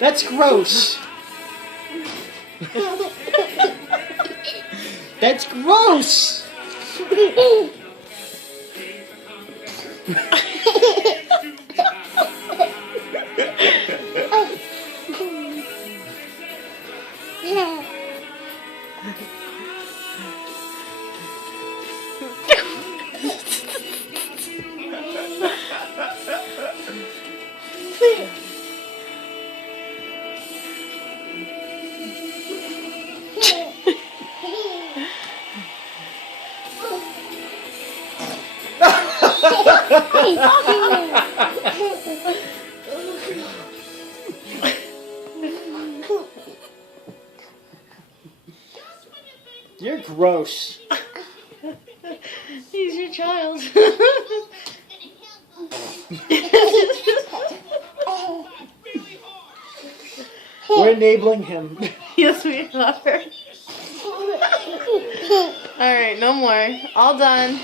That's gross. That's gross. You're gross. He's your child. We're enabling him. Yes, we are. Alright, no more. All done.